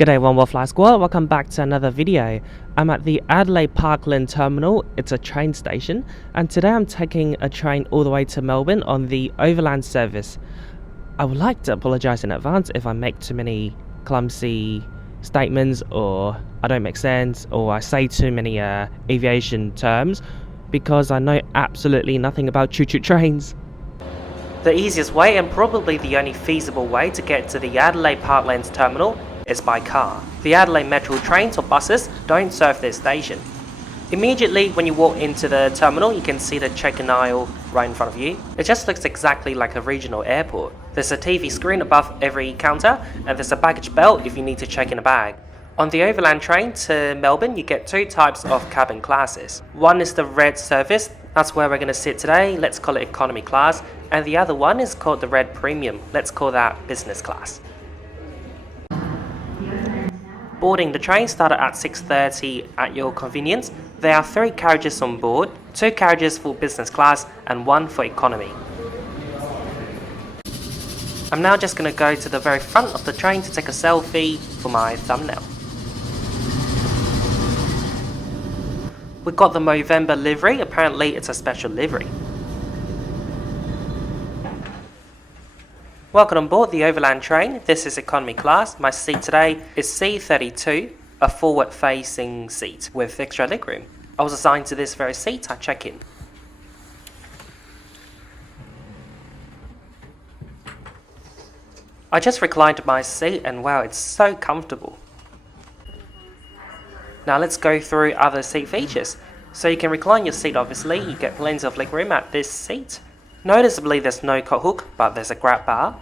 G'day One More Fly Squad, welcome back to another video. I'm at the Adelaide Parkland terminal. It's a train station, and today I'm taking a train all the way to Melbourne on the Overland service. I would like to apologise in advance if I make too many clumsy statements, or I don't make sense, or I say too many aviation terms, because I know absolutely nothing about choo-choo trains. The easiest way, and probably the only feasible way to get to the Adelaide Parklands terminal, is by car. The Adelaide Metro trains or buses don't serve this station. Immediately when you walk into the terminal, you can see the check-in aisle right in front of you. It just looks exactly like a regional airport. There's a TV screen above every counter, and there's a baggage belt if you need to check in a bag. On the Overland train to Melbourne, you get two types of cabin classes. One is the red service, that's where we're going to sit today, let's call it economy class, and the other one is called the red premium, let's call that business class. Boarding the train started at 6:30 at your convenience. There are 3 carriages on board, 2 carriages for business class and 1 for economy. I'm now just going to go to the very front of the train to take a selfie for my thumbnail. We got the Movember livery, apparently it's a special livery. Welcome on board the Overland train. This is economy class. My seat today is C32, a forward facing seat with extra legroom. I was assigned to this very seat at check-in. I just reclined my seat and wow, it's so comfortable. Now let's go through other seat features. So you can recline your seat, obviously, you get plenty of legroom at this seat. Noticeably there's no coat hook, but there's a grab bar,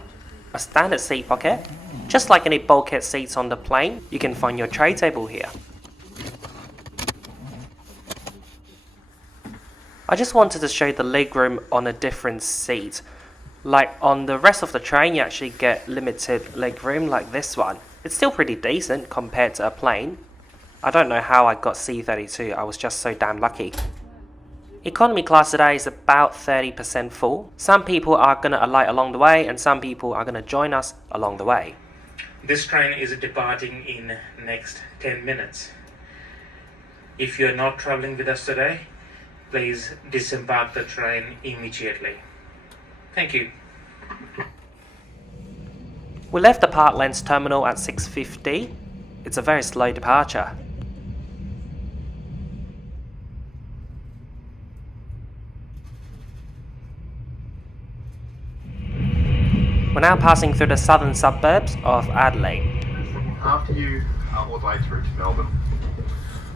a standard seat pocket. Just like any bulkhead seats on the plane, you can find your tray table here. I just wanted to show the legroom on a different seat. Like on the rest of the train, you actually get limited legroom like this one. It's still pretty decent compared to a plane. I don't know how I got C32, I was just so damn lucky. Economy class today is about 30% full. Some people are going to alight along the way and some people are going to join us along the way. This train is departing in next 10 minutes. If you're not traveling with us today, please disembark the train immediately. Thank you. We left the Parklands terminal at 6:50. It's a very slow departure. We're now passing through the southern suburbs of Adelaide. After you all the way through to Melbourne.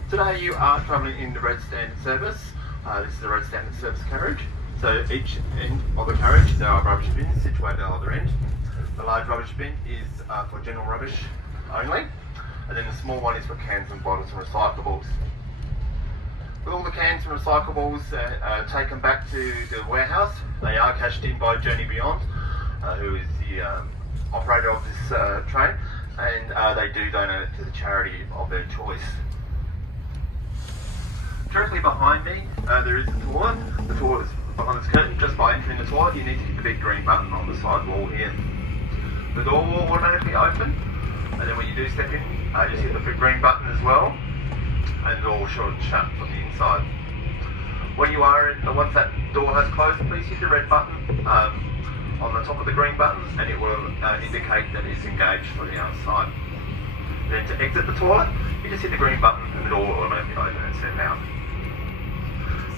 Today you are travelling in the red standard service. This is the red standard service carriage. So each end of the carriage there are rubbish bins situated at the other end. The large rubbish bin is for general rubbish only, and then the small one is for cans and bottles and recyclables. With all the cans and recyclables taken back to the warehouse, they are cashed in by Journey Beyond, who is the operator of this train, and they do donate it to the charity of their choice. Directly behind me there is the toilet. The toilet is behind this curtain. Just by entering the toilet you need to hit the big green button on the side wall here. The door will automatically open, and then when you do step in, just hit the big green button as well, and the door will shut from the inside. When you are in, once that door has closed, please hit the red button on the top of the green button, and it will indicate that it's engaged for the outside. Then to exit the toilet, you just hit the green button and the door will automatically open and step out.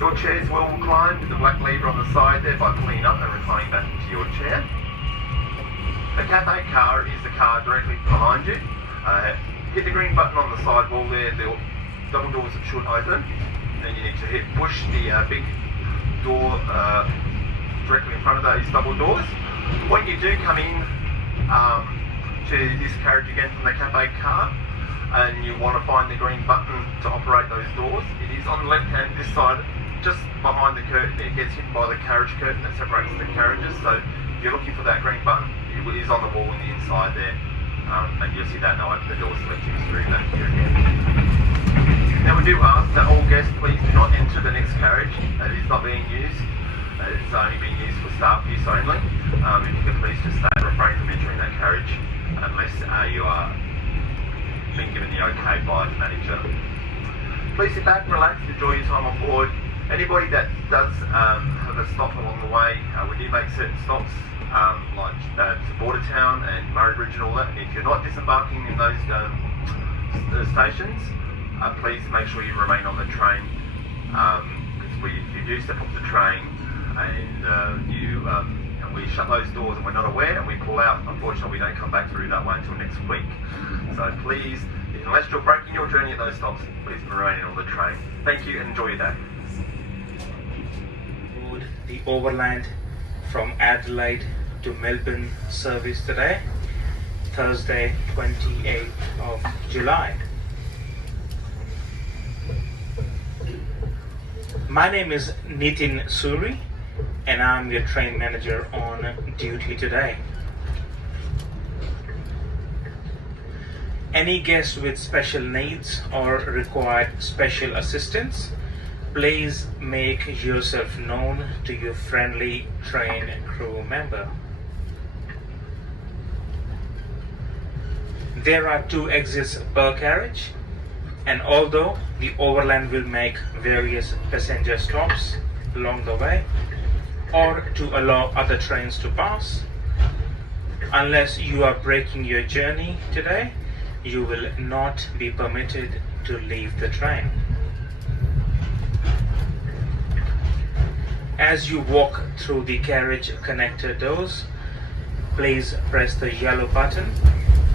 Your chair is well reclined with the black lever on the side there by pulling up and reclining back into your chair. The cafe car is the car directly behind you. Hit the green button on the side wall there, the double doors should open. Then you need to push the big door directly in front of those double doors. When you do come in to this carriage again from the cafe car and you want to find the green button to operate those doors, it is on the left hand this side, just behind the curtain. It gets hit by the carriage curtain that separates the carriages, so if you're looking for that green button, it is on the wall on the inside there, and you'll see that now open the doors to let you through back here again. Now we do ask that all guests please do not enter the next carriage. It is not being used. It's only being used for staff use only. If you could please just refrain from entering that carriage unless you are the okay by the manager. Please sit back, relax, enjoy your time on board. Anybody that does have a stop along the way, we do make certain stops, like Bordertown and Murray Bridge and all that. And if you're not disembarking in those stations, please make sure you remain on the train, because if you do step off the train and we shut those doors and we're not aware and we pull out, unfortunately we don't come back through that way until next week. So please, unless you're breaking your journey at those stops, please remain on the train. Thank you and enjoy your day. The Overland from Adelaide to Melbourne service today, Thursday 28th of July. My name is Nitin Suri and I'm your train manager on duty today. Any guest with special needs or required special assistance, please make yourself known to your friendly train crew member. There are 2 exits per carriage, and although the Overland will make various passenger stops along the way or to allow other trains to pass, unless you are breaking your journey today, you will not be permitted to leave the train. As you walk through the carriage connector doors, please press the yellow button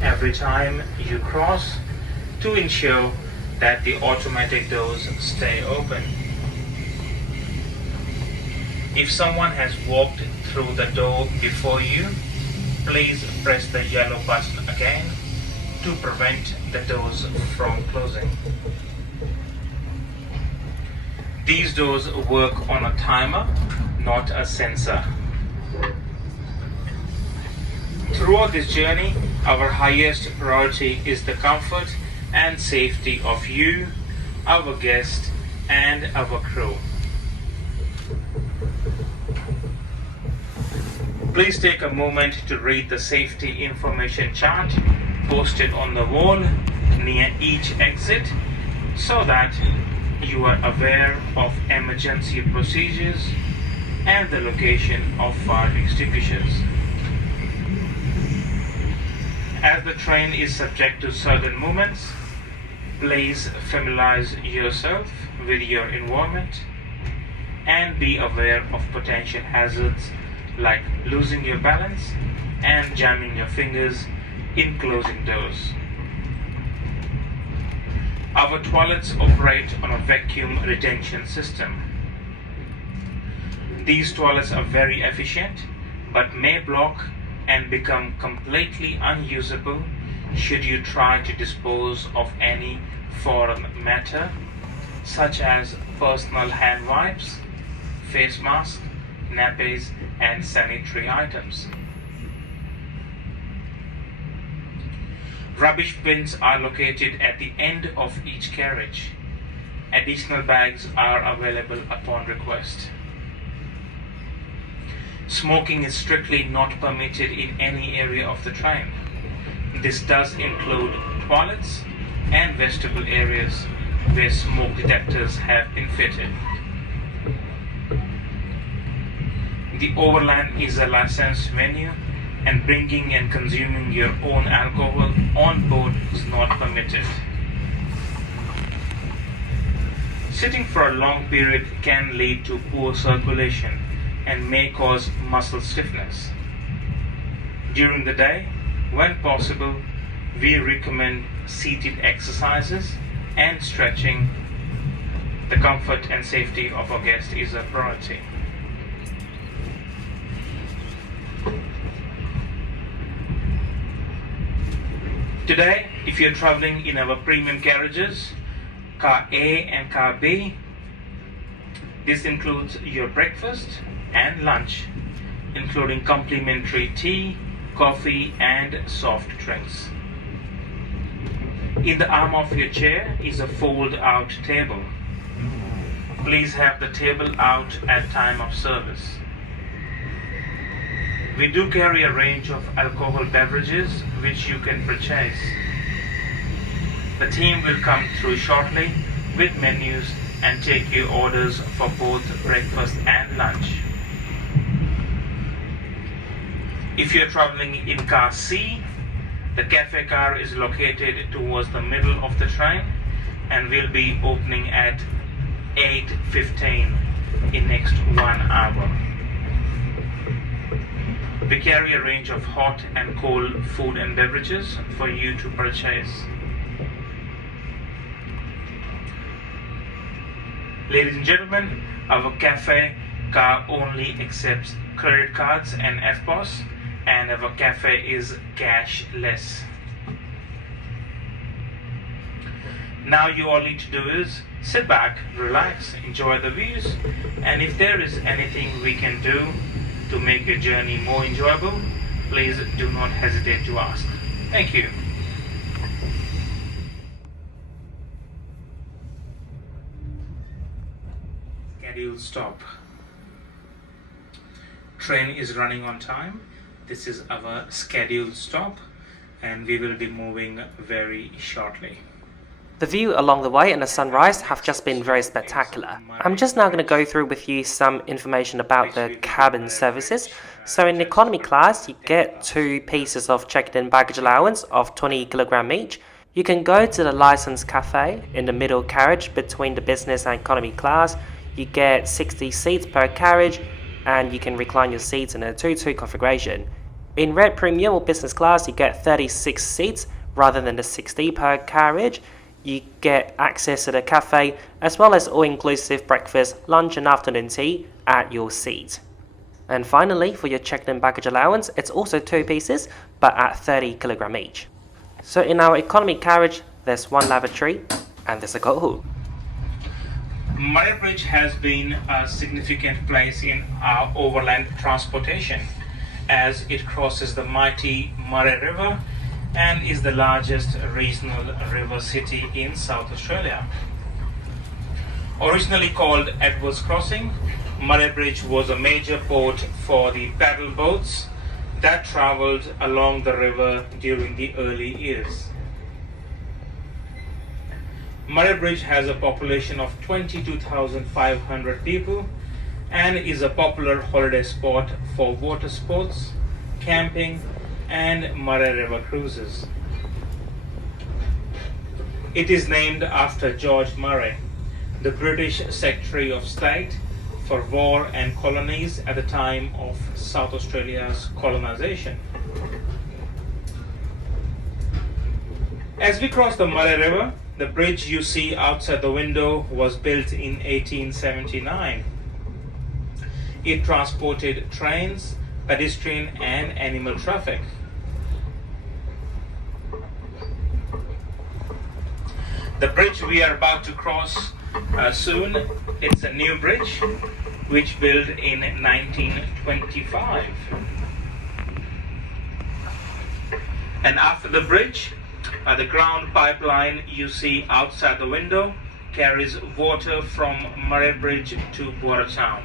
every time you cross to ensure that the automatic doors stay open. If someone has walked through the door before you, please press the yellow button again to prevent the doors from closing. These doors work on a timer, not a sensor. Throughout this journey, our highest priority is the comfort and safety of you, our guests, and our crew. Please take a moment to read the safety information chart posted on the wall near each exit so that you are aware of emergency procedures and the location of fire extinguishers. As the train is subject to sudden movements, please familiarize yourself with your environment and be aware of potential hazards like losing your balance and jamming your fingers in closing doors. Our toilets operate on a vacuum retention system. These toilets are very efficient but may block and become completely unusable should you try to dispose of any foreign matter such as personal hand wipes, face masks, nappies, and sanitary items. Rubbish bins are located at the end of each carriage. Additional bags are available upon request. Smoking is strictly not permitted in any area of the train. This does include toilets and vestibule areas where smoke detectors have been fitted. The Overland is a licensed venue and bringing and consuming your own alcohol on board is not permitted. Sitting for a long period can lead to poor circulation and may cause muscle stiffness. During the day, when possible, we recommend seated exercises and stretching. The comfort and safety of our guests is a priority. Today, if you're traveling in our premium carriages, Car A and Car B, this includes your breakfast and lunch, including complimentary tea, coffee, and soft drinks. In the arm of your chair is a fold-out table. Please have the table out at time of service. We do carry a range of alcohol beverages which you can purchase. The team will come through shortly with menus and take your orders for both breakfast and lunch. If you're traveling in car C, the cafe car is located towards the middle of the train and will be opening at 8:15 in next 1 hour. We carry a range of hot and cold food and beverages for you to purchase. Ladies and gentlemen, our cafe car only accepts credit cards and FPOS, and our cafe is cashless. Now you all need to do is sit back, relax, enjoy the views, and if there is anything we can do to make your journey more enjoyable, please do not hesitate to ask. Thank you. Scheduled stop. Train is running on time. This is our scheduled stop, and we will be moving very shortly. The view along the way and the sunrise have just been very spectacular. I'm just now going to go through with you some information about the cabin services. So in economy class, you get 2 pieces of checked-in baggage allowance of 20 kg each. You can go to the licensed cafe in the middle carriage between the business and economy class. You get 60 seats per carriage, and you can recline your seats in a 2-2 configuration. In Red Premium or business class, you get 36 seats rather than the 60 per carriage. You get access to the cafe as well as all-inclusive breakfast, lunch and afternoon tea at your seat. And finally, for your checked-in baggage allowance, it's also 2 pieces but at 30 kg each. So in our economy carriage, there's 1 lavatory and there's a goal. Murray Bridge has been a significant place in our overland transportation as it crosses the mighty Murray River and is the largest regional river city in South Australia. Originally called Edwards Crossing, Murray Bridge was a major port for the paddle boats that travelled along the river during the early years. Murray Bridge has a population of 22,500 people and is a popular holiday spot for water sports, camping, and Murray River cruises. It is named after George Murray, the British Secretary of State for War and Colonies at the time of South Australia's colonisation. As we cross the Murray River, the bridge you see outside the window was built in 1879. It transported trains, pedestrian and animal traffic. The bridge we are about to cross soon, it's a new bridge which built in 1925. And after the bridge, the ground pipeline you see outside the window carries water from Murray Bridge to Town.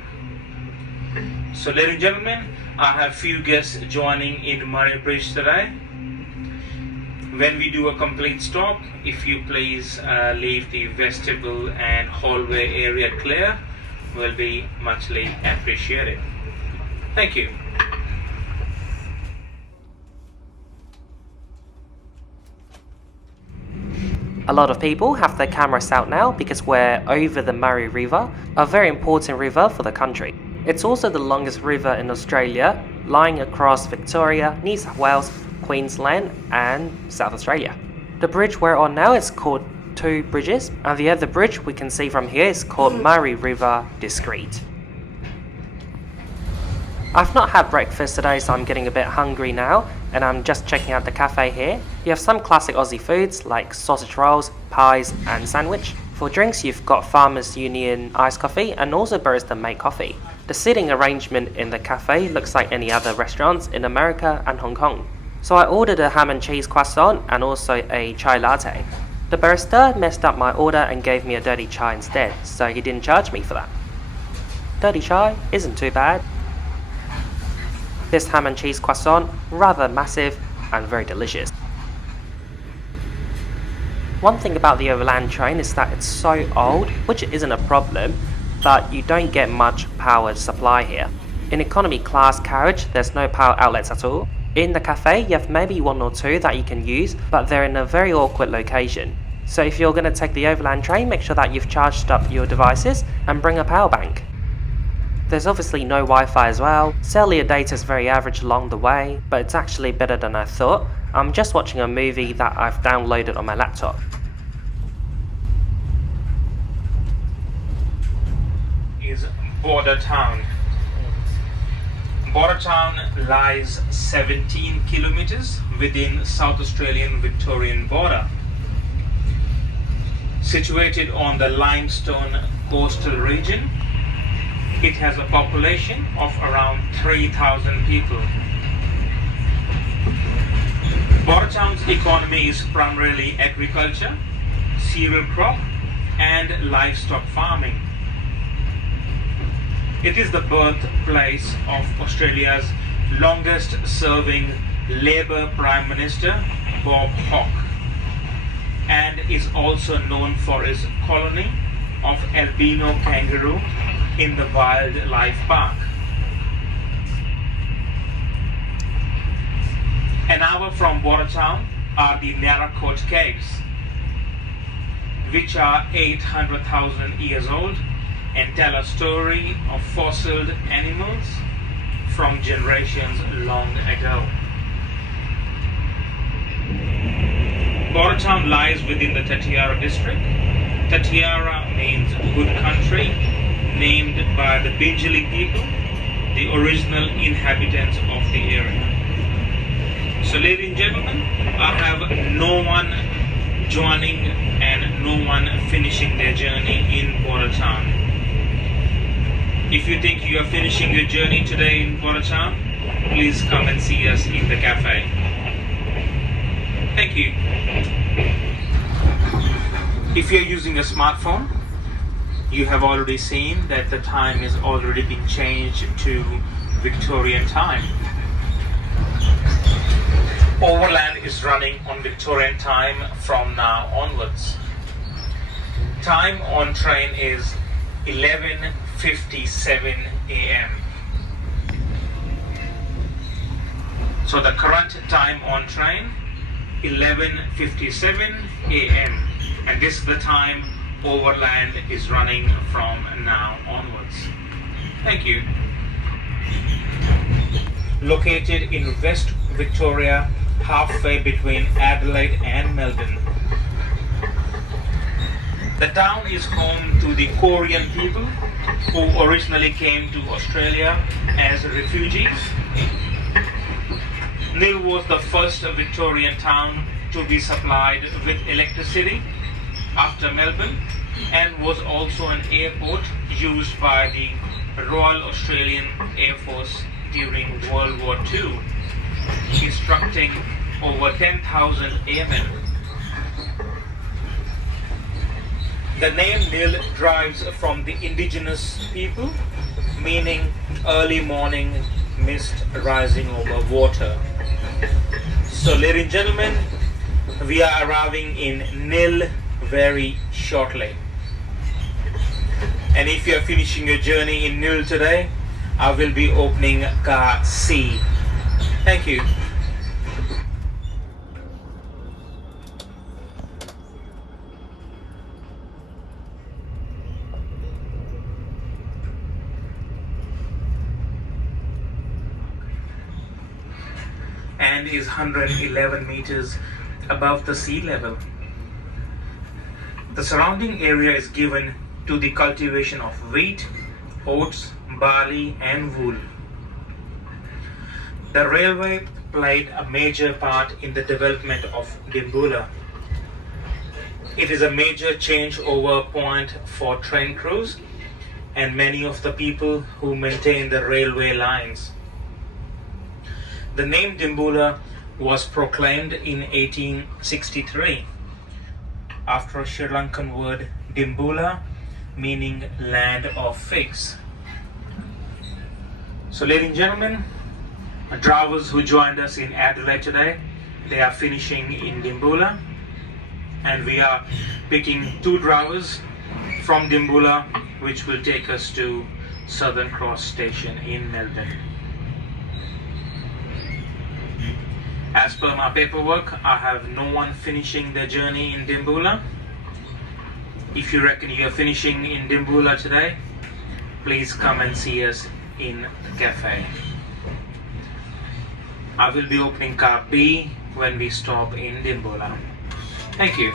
So ladies and gentlemen, I have few guests joining in Murray Bridge today. When we do a complete stop, if you please leave the vestibule and hallway area clear, will be muchly appreciated. Thank you. A lot of people have their cameras out now because we're over the Murray River, a very important river for the country. It's also the longest river in Australia, lying across Victoria, New South Wales, Queensland and South Australia. The bridge we're on now is called Two Bridges, and the other bridge we can see from here is called Murray River Discrete. I've not had breakfast today, so I'm getting a bit hungry now, and I'm just checking out the cafe here. You have some classic Aussie foods like sausage rolls, pies and sandwich. For drinks you've got Farmers Union iced coffee and also barista made coffee. The seating arrangement in the cafe looks like any other restaurants in America and Hong Kong. So I ordered a ham and cheese croissant and also a chai latte. The barista messed up my order and gave me a dirty chai instead, so he didn't charge me for that. Dirty chai isn't too bad. This ham and cheese croissant, rather massive and very delicious. One thing about the Overland train is that it's so old, which isn't a problem, but you don't get much power supply here. In economy class carriage, there's no power outlets at all. In the cafe, you have maybe one or two that you can use, but they're in a very awkward location. So if you're going to take the Overland train, make sure that you've charged up your devices and bring a power bank. There's obviously no Wi-Fi as well. Cellular data is very average along the way, but it's actually better than I thought. I'm just watching a movie that I've downloaded on my laptop. Is Border Town. Border Town lies 17 kilometers within South Australian Victorian border. Situated on the limestone coastal region, it has a population of around 3,000 people. Border Town's economy is primarily agriculture, cereal crop, and livestock farming. It is the birthplace of Australia's longest serving Labor Prime Minister, Bob Hawke, and is also known for its colony of albino kangaroo in the wildlife park. An hour from Border Town are the Ararat caves, which are 800,000 years old and tell a story of fossilized animals from generations long ago. Border Town lies within the Tatiara district. Tatiara means good country, named by the Binjali people, the original inhabitants of the area. So ladies and gentlemen, I have no one joining and no one finishing their journey in Border Town. If you think you are finishing your journey today in Border Town, please come and see us in the cafe. Thank you. If you're using a smartphone, you have already seen that the time is already been changed to Victorian time. Overland is running on Victorian time from now onwards. Time on train is 11:57 a.m. So the current time on train 11:57 a.m. and this is the time Overland is running from now onwards. Thank you. Located in West Victoria, halfway between Adelaide and Melbourne. The town is home to the Korean people who originally came to Australia as refugees. Nil was the first Victorian town to be supplied with electricity after Melbourne and was also an airport used by the Royal Australian Air Force during World War II, instructing over 10,000 airmen. The name Nil derives from the indigenous people, meaning early morning mist rising over water. So ladies and gentlemen, we are arriving in Nil very shortly. And if you are finishing your journey in Nil today, I will be opening car C. Thank you. And is 111 meters above the sea level. The surrounding area is given to the cultivation of wheat, oats, barley and wool. The railway played a major part in the development of Dimboola. It is a major changeover point for train crews and many of the people who maintain the railway lines. The name Dimboola was proclaimed in 1863 after a Sri Lankan word Dimboola, meaning land of figs. So ladies and gentlemen, drivers who joined us in Adelaide today, they are finishing in Dimboola and we are picking 2 drivers from Dimboola, which will take us to Southern Cross Station in Melbourne. As per my paperwork, I have no one finishing their journey in Dimboola. If you reckon you are finishing in Dimboola today, please come and see us in the cafe. I will be opening car B when we stop in Dimboola. Thank you.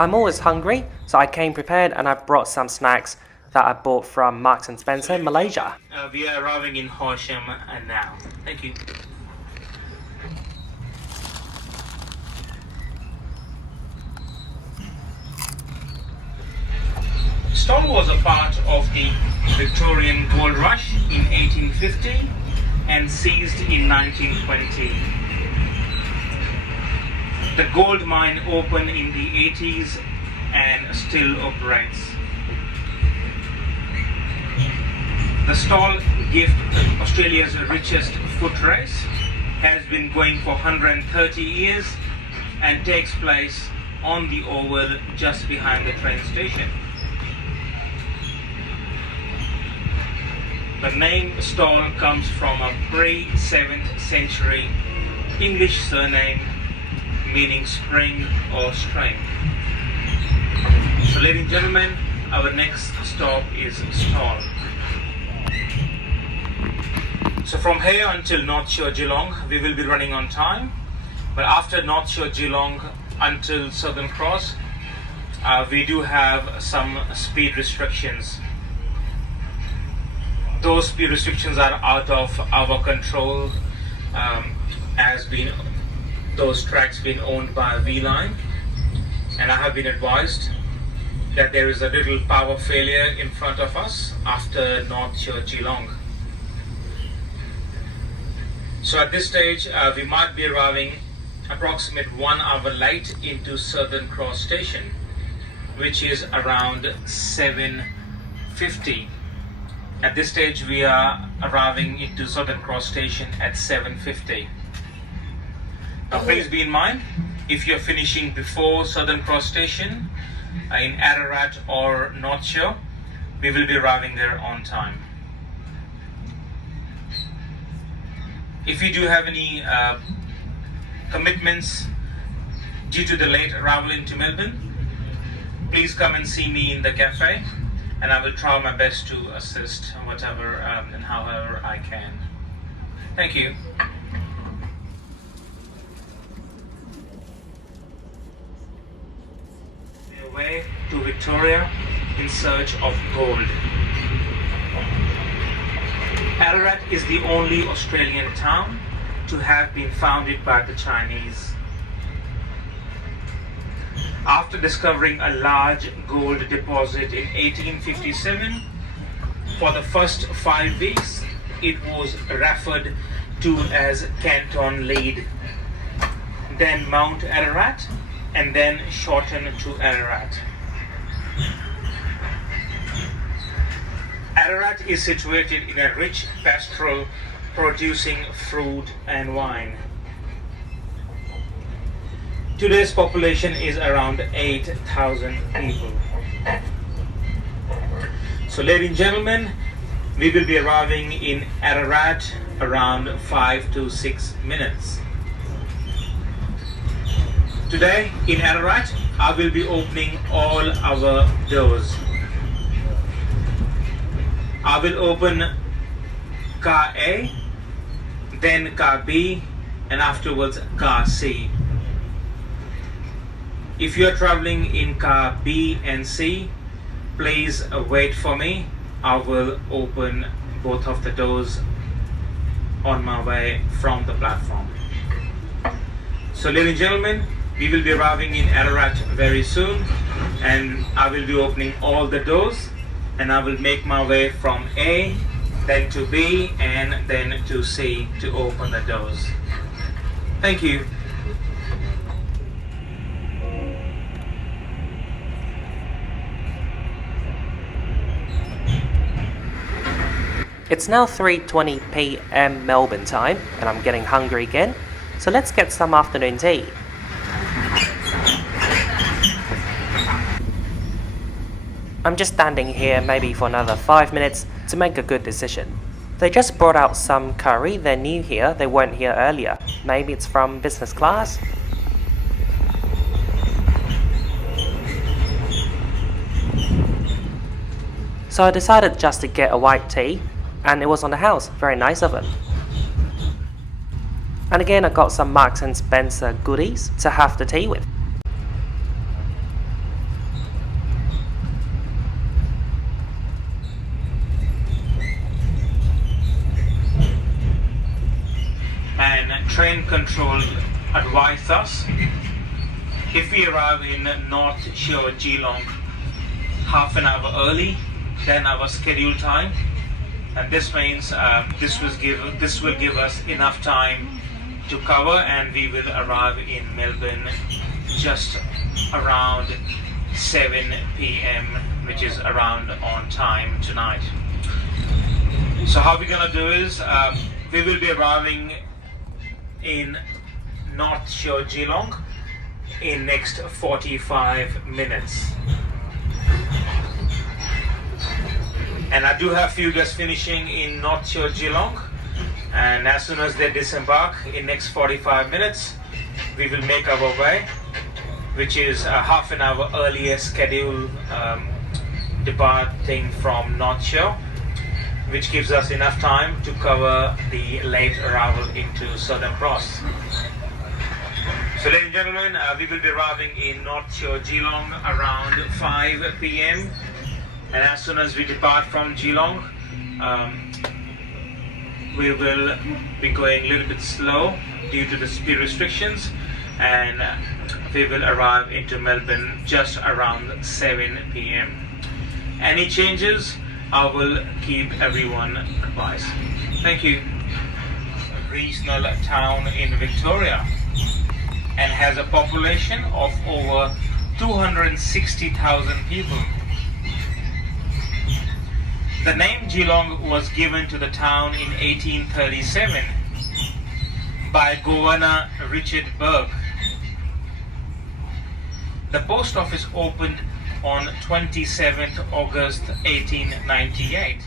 I'm always hungry, so I came prepared and I brought some snacks that I bought from Marks and Spencer in Malaysia. We are arriving in Horsham now. Thank you. Stall was a part of the Victorian Gold Rush in 1850 and seized in 1920. The gold mine opened in the 80s and still operates. The stall, gift Australia's richest foot race, has been going for 130 years and takes place on the oval just behind the train station. The name stall comes from a pre-7th century English surname meaning spring or string. So ladies and gentlemen, our next stop is stall. So from here until North Shore Geelong, we will be running on time. But after North Shore Geelong until Southern Cross, we do have some speed restrictions. Those speed restrictions are out of our control, as those tracks being owned by V-Line, and I have been advised that there is a little power failure in front of us after North Shore Geelong. So at this stage, we might be arriving approximately 1 hour late into Southern Cross Station, which is around 7:50. At this stage, we are arriving into Southern Cross Station at 7:50. Now please be in mind, if you're finishing before Southern Cross Station in Ararat or North Shore, we will be arriving there on time. If you do have any commitments due to the late arrival into Melbourne, please come and see me in the cafe, and I will try my best to assist whatever and however I can. Thank you. Way to Victoria in search of gold. Ararat is the only Australian town to have been founded by the Chinese. After discovering a large gold deposit in 1857, for the first 5 weeks it was referred to as Canton Lead, then Mount Ararat, and then shortened to Ararat. Ararat is situated in a rich pastoral producing fruit and wine. Today's population is around 8,000 people. So ladies and gentlemen, we will be arriving in Ararat around 5 to 6 minutes. Today in Ararat, I will be opening all our doors. I will open car A, then car B, and afterwards car C. If you are traveling in car B and C, please wait for me. I will open both of the doors on my way from the platform. So ladies and gentlemen, we will be arriving in Ararat very soon, and I will be opening all the doors, and I will make my way from A, then to B, and then to C to open the doors. Thank you. It's now 3:20 PM Melbourne time, and I'm getting hungry again. So let's get some afternoon tea. I'm just standing here maybe for another 5 minutes to make a good decision. They just brought out some curry, they're new here, they weren't here earlier. Maybe it's from business class? So I decided just to get a white tea, and it was on the house, very nice of them. And again I got some Marks and Spencer goodies to have the tea with. And train control advised us, if we arrive in North Shore Geelong half an hour early than our scheduled time, and this means this will give us enough time to cover, and we will arrive in Melbourne just around 7 p.m, which is around on time tonight. So how we're gonna do is we will be arriving in North Shore Geelong in next 45 minutes. And I do have few guests finishing in North Shore Geelong, and as soon as they disembark in next 45 minutes, we will make our way, which is a half an hour earlier schedule departing from North Shore, which gives us enough time to cover the late arrival into Southern Cross. So ladies and gentlemen, we will be arriving in North Shore Geelong around 5 p.m. and as soon as we depart from Geelong, we will be going a little bit slow due to the speed restrictions, and we will arrive into Melbourne just around 7 p.m. Any changes, I will keep everyone advised. Thank you. A regional town in Victoria and has a population of over 260,000 people. The name Geelong was given to the town in 1837 by Governor Richard Burke. The post office opened on 27th August 1898.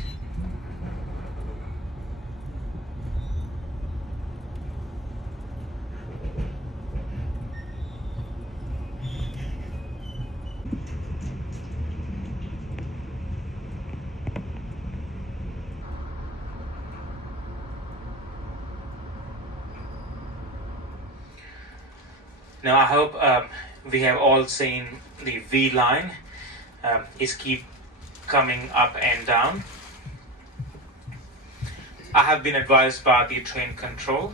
Now I hope we have all seen the V line is keep coming up and down. I have been advised by the train control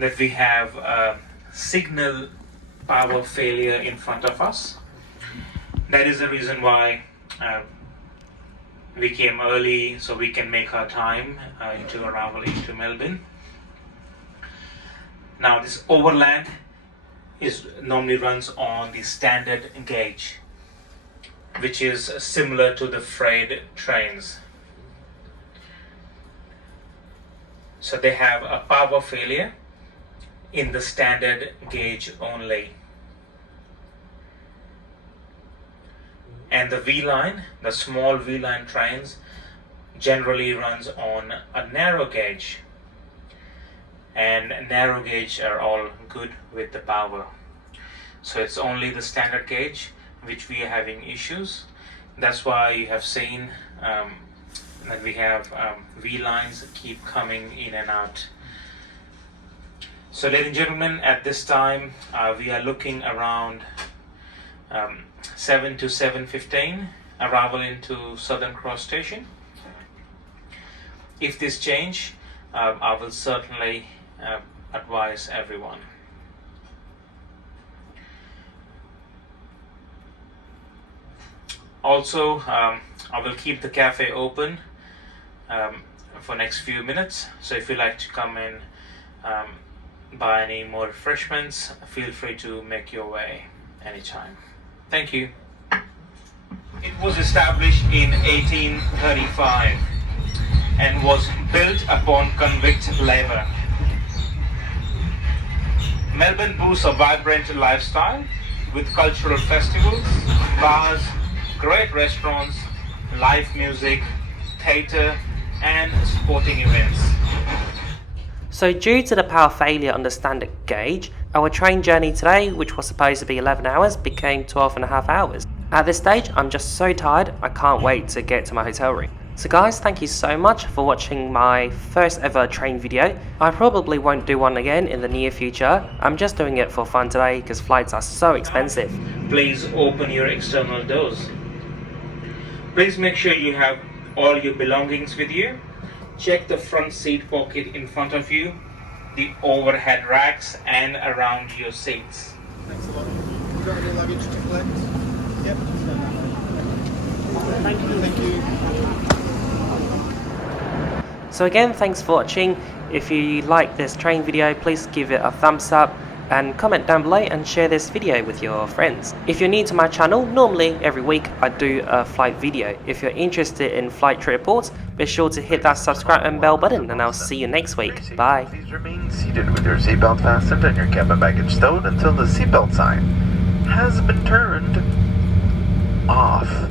that we have a signal power failure in front of us. That is the reason why we came early, so we can make our time into arrival into Melbourne. Now this Overland normally runs on the standard gauge, which is similar to the freight trains. So they have a power failure in the standard gauge only. And the V-line, the small V-line trains, generally runs on a narrow gauge. And narrow gauge are all good with the power. So it's only the standard gauge which we are having issues. That's why you have seen that we have V lines keep coming in and out. So ladies and gentlemen, at this time we are looking around 7 to 7:15 arrival into Southern Cross Station. If this change, I will certainly advise everyone. Also, I will keep the cafe open for next few minutes. So if you like to come in, buy any more refreshments, feel free to make your way anytime. Thank you. It was established in 1835 and was built upon convict labor. Melbourne boasts a vibrant lifestyle with cultural festivals, bars, great restaurants, live music, theatre and sporting events. So due to the power failure on the standard gauge, our train journey today, which was supposed to be 11 hours, became 12.5 hours. At this stage, I'm just so tired, I can't wait to get to my hotel room. So guys, thank you so much for watching my first ever train video. I probably won't do one again in the near future. I'm just doing it for fun today because flights are so expensive. Please open your external doors. Please make sure you have all your belongings with you. Check the front seat pocket in front of you, the overhead racks and around your seats. Thanks a lot. You got any luggage to collect? Yep. Thank you. Thank you. So again, thanks for watching. If you like this train video, please give it a thumbs up and comment down below and share this video with your friends. If you're new to my channel, normally every week I do a flight video. If you're interested in flight trip reports, be sure to hit that subscribe and bell button, and I'll see you next week. Bye. Please remain seated with your seatbelt fastened and your cabin baggage stowed until the seatbelt sign has been turned off.